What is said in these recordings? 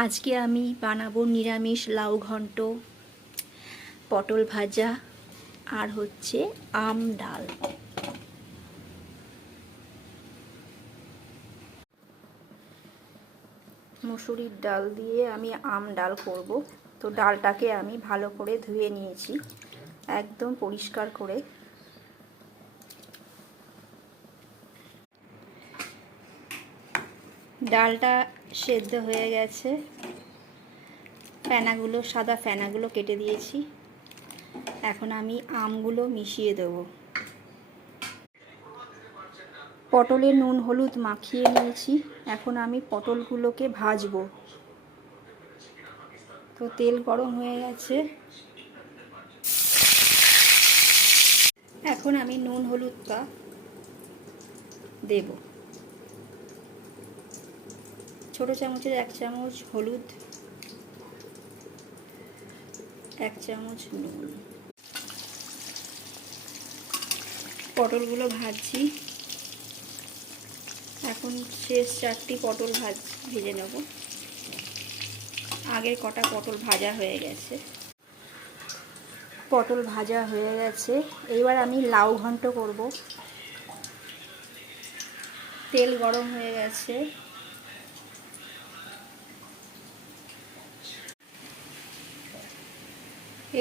আজকে আমি বানাবো নিরামিষ লাউ ঘন্ট, পটল ভাজা আর হচ্ছে আম ডাল। মুসুরির ডাল দিয়ে আমি আম ডাল করব। তো ডালটাকে আমি ভালো করে ধুয়ে নিয়েছি, একদম পরিষ্কার করে। ডালটা সেদ্ধ হয়ে গেছে, ফেনাগুলো, সাদা ফেনাগুলো কেটে দিয়েছি। এখন আমি আমগুলো মিশিয়ে দেব। পটলে নুন হলুদ মাখিয়ে নিয়েছি। এখন আমি পটলগুলোকে ভাজবো। তো তেল গরম হয়ে গেছে, এখন আমি নুন হলুদটা দেব। ছোট চামচের 1 চামচ হলুদ, 1 চামচ নুন। পটলগুলো ভাজছি। এখন শেষ 4টি পটল ভেজে নেব। আগের কটা পটল ভাজা হয়ে গেছে। পটল ভাজা হয়ে গেছে, এবার আমি লাউ ঘন্ট করব। তেল গরম হয়ে গেছে,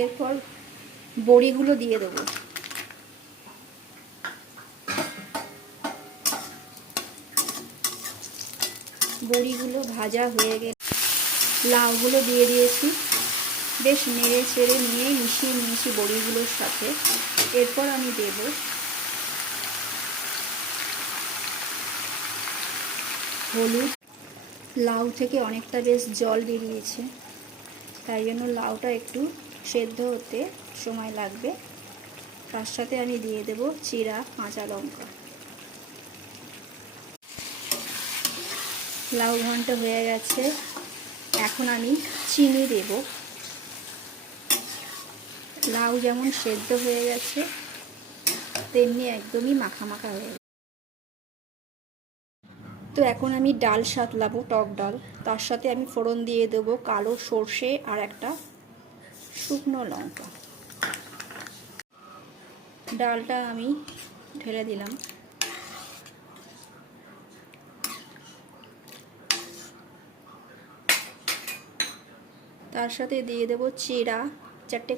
এরপর বড়িগুলো দিয়ে দেবো। বড়িগুলো ভাজা হয়ে গেলে লাউগুলো দিয়ে দিয়েছি। বেশ নেড়ে চেড়ে নিয়ে মিশিয়ে নিয়েছি বড়িগুলোর সাথে। এরপর আমি দেব হলুদ। লাউ থেকে অনেকটা বেশ জল বেরিয়েছে, তাই জন্য লাউটা একটু সেদ্ধ হতে সময় লাগবে। তার সাথে আমি দিয়ে দেব চিরা কাঁচা লঙ্কা। লাউ ঘন্ট হয়ে গেছে, এখন আমি চিনি দেব। লাউ যেমন সেদ্ধ হয়ে গেছে তেমনি একদমই মাখা মাখা হয়ে গেছে। তো এখন আমি ডাল সাঁতলাবো, টক ডাল। তার সাথে আমি ফোড়ন দিয়ে দেবো কালো সর্ষে আর একটা শুকনো লঙ্কা। ডালটা আমি ঢেলে দিলাম। তার সাথে দিয়ে দেবো চিরা 4টে